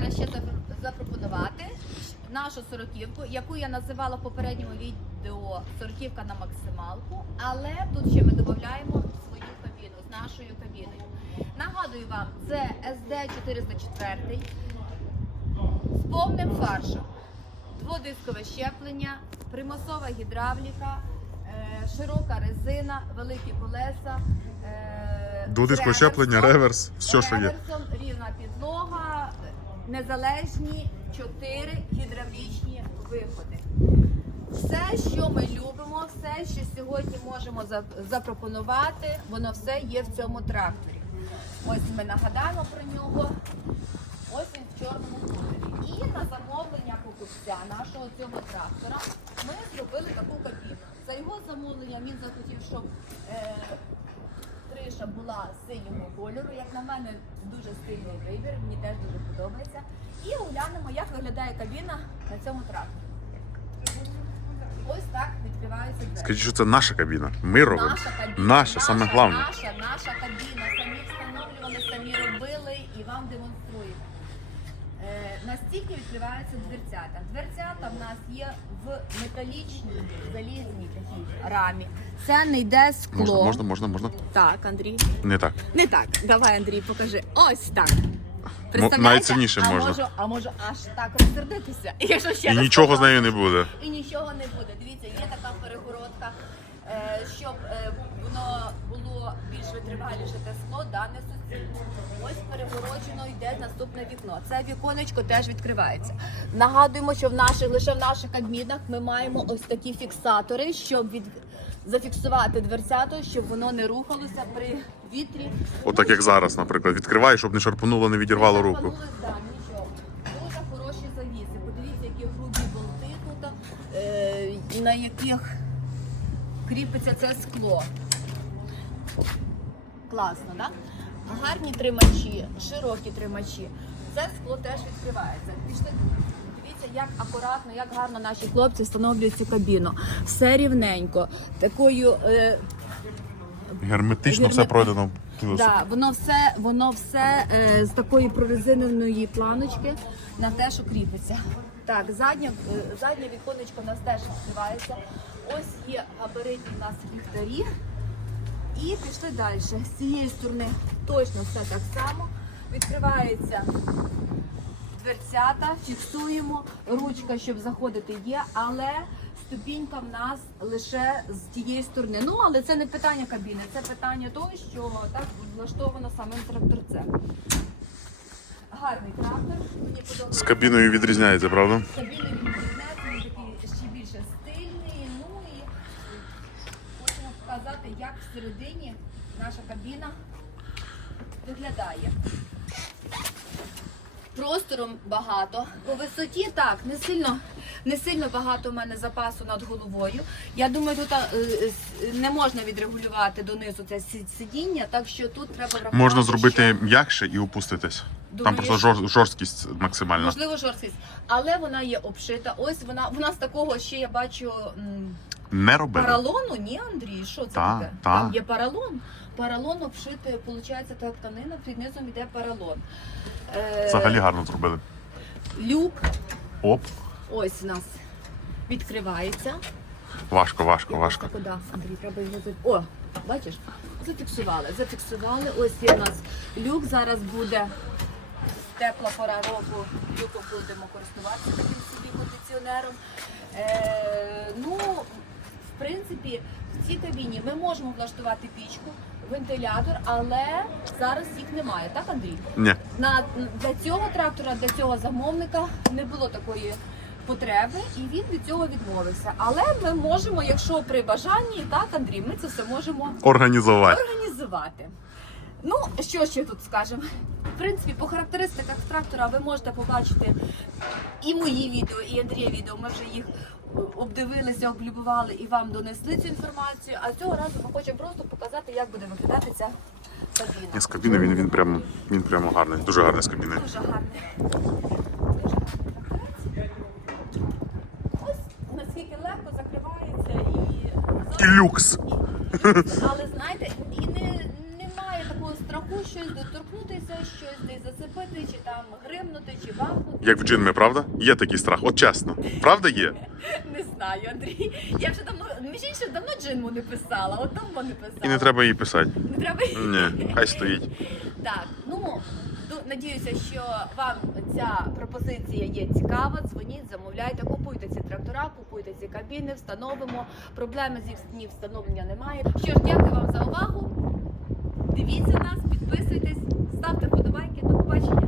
зараз ще запропонувати нашу сороківку, яку я називала в попередньому відео сороківка на максималку, але тут ще ми додаємо свою кабіну з нашою кабіною. Нагадую вам, це SD 404 з повним фаршем, дводискове щеплення, примусова гідравліка, е, широка резина, великі колеса. е, Дводискове щеплення, реверс, все, що є. Реверсом, рівна підлога, незалежні чотири гідравлічні виходи. Все, що ми любимо, все, що сьогодні можемо запропонувати, воно все є в цьому тракторі. Ось ми нагадаємо про нього. Ось він в чорному кольорі. І на замовлення покупця нашого цього трактора ми зробили таку кабіну. За його замовлення він захотів, щоб е, криша була синього кольору. Як на мене, дуже стильний вибір, мені теж дуже подобається. Виглядає кабіна на цьому тракторі. Ось так відкриваються двері. Скажіть, що це наша кабіна. Ми робимо. Наша кабіна. Наша, саме головне. Наша, наша кабіна. Самі встановлювали, самі робили і вам демонструємо. Е, настільки відкриваються дверцята. Дверцята в нас є в металічній залізній такій рамі. Це не йде скло. Можна, можна, можна, можна. Так, Андрій. Не так. Не так. Давай, Андрій, покажи. Ось так. Найцінніше а можна. Можу, а можу аж так розсердитися. Якщо ще І раз нічого з нею не буде. І нічого не буде. Дивіться, є така перегородка, е, щоб е, воно було більш витриваліше те скло, да, не суцільне. Ось перегороджено йде наступне вікно. Це віконечко теж відкривається. Нагадуємо, що в наших лише в наших кабінах ми маємо ось такі фіксатори, щоб від зафіксувати дверцяту, щоб воно не рухалося при вітрі. Отак як зараз, наприклад, відкриваю, щоб не шарпануло, не відірвало руку. Запалили, да, нічого. Дуже хороші завіси. Подивіться, які грубі болти тут, е, на яких кріпиться це скло. Класно, так? Да? Гарні тримачі, широкі тримачі. Це скло теж відкривається. Пішли. Дивіться, як акуратно, як гарно наші хлопці встановлюють цю кабіну. Все рівненько. Такою е, Герметично все пройдено. Да, воно все, воно все е, з такої прорезиненої планочки на те, що кріпиться. Так, заднє, е, заднє віконечко у нас теж відкривається. Ось є габаритні у нас ліхтарі. І пішли далі. З цієї сторони точно все так само. Відкривається дверцята, фіксуємо. Ручка, щоб заходити, є, але ступінька в нас лише з тієї сторони. Ну, але це не питання кабіни, це питання того, що так влаштовано самим тракторцем. Гарний трактор, мені З кабіною відрізняється, правда? Він відрізняється, він такий ще більше стильний. Ну і хочемо показати, як всередині наша кабіна виглядає. Простором багато. По висоті так, не сильно, не сильно багато в мене запасу над головою. Я думаю, тут е, е, не можна відрегулювати донизу це сидіння, так що тут треба врахувати. Можна що- зробити м'якше і опуститись. Там просто жор- жорсткість максимальна. Можливо, жорсткість, але вона є обшита. Ось вона, вона з такого ще я бачу Не робили. паралону. Ні, Андрій, що це Та, таке? та. Там є паралон. Паралон обшитий, виходить, та тканина, під низом йде паралон. Е, Взагалі гарно зробили. Люк Оп, ось у нас відкривається. важко, важко, важко. Куди, Андрій, треба його. О, бачиш? Зафіксували, зафіксували. Ось є у нас люк. Зараз буде тепла пора року. Люком будемо користуватися таким собі кондиціонером. Е, ну, в принципі, в цій кабіні ми можемо влаштувати пічку, вентилятор, але зараз їх немає, так, Андрій? Ні. На для цього трактора, для цього замовника не було такої потреби, і він від цього відмовився. Але ми можемо, якщо при бажанні, так, Андрій, ми це все можемо Організувати. організувати. Ну, що ще тут скажемо? В принципі, по характеристиках трактора ви можете побачити і мої відео, і Андрія відео. Ми вже їх обдивилися, облюбували і вам донесли цю інформацію. А цього разу ми хочемо просто показати, як буде виглядати ця кабіна. З кабіни він, він прямо він прямо гарний. Дуже гарний з кабіни. Дуже гарний. Ось наскільки легко закривається і І люкс. але знаєте, і не немає такого страху щось доторкнутися, щось десь за зацепити, чи там гримнути, чи бахнути. Як в джинми, правда? Є такий страх. От чесно. Правда є? Не знаю, Андрій. Я вже давно, між іншим, давно джинму не писала, от давно не писала. І не треба її писати. Не треба. Ні, хай стоїть. Так, ну надіюся, що вам ця пропозиція є цікава. Дзвоніть, замовляйте, купуйте ці трактора, купуйте ці кабіни, встановимо. Проблеми зі вс- встановлення немає. Що ж, дякую вам за увагу. Дивіться нас, підписуйтесь, ставте вподобайки. До побачення.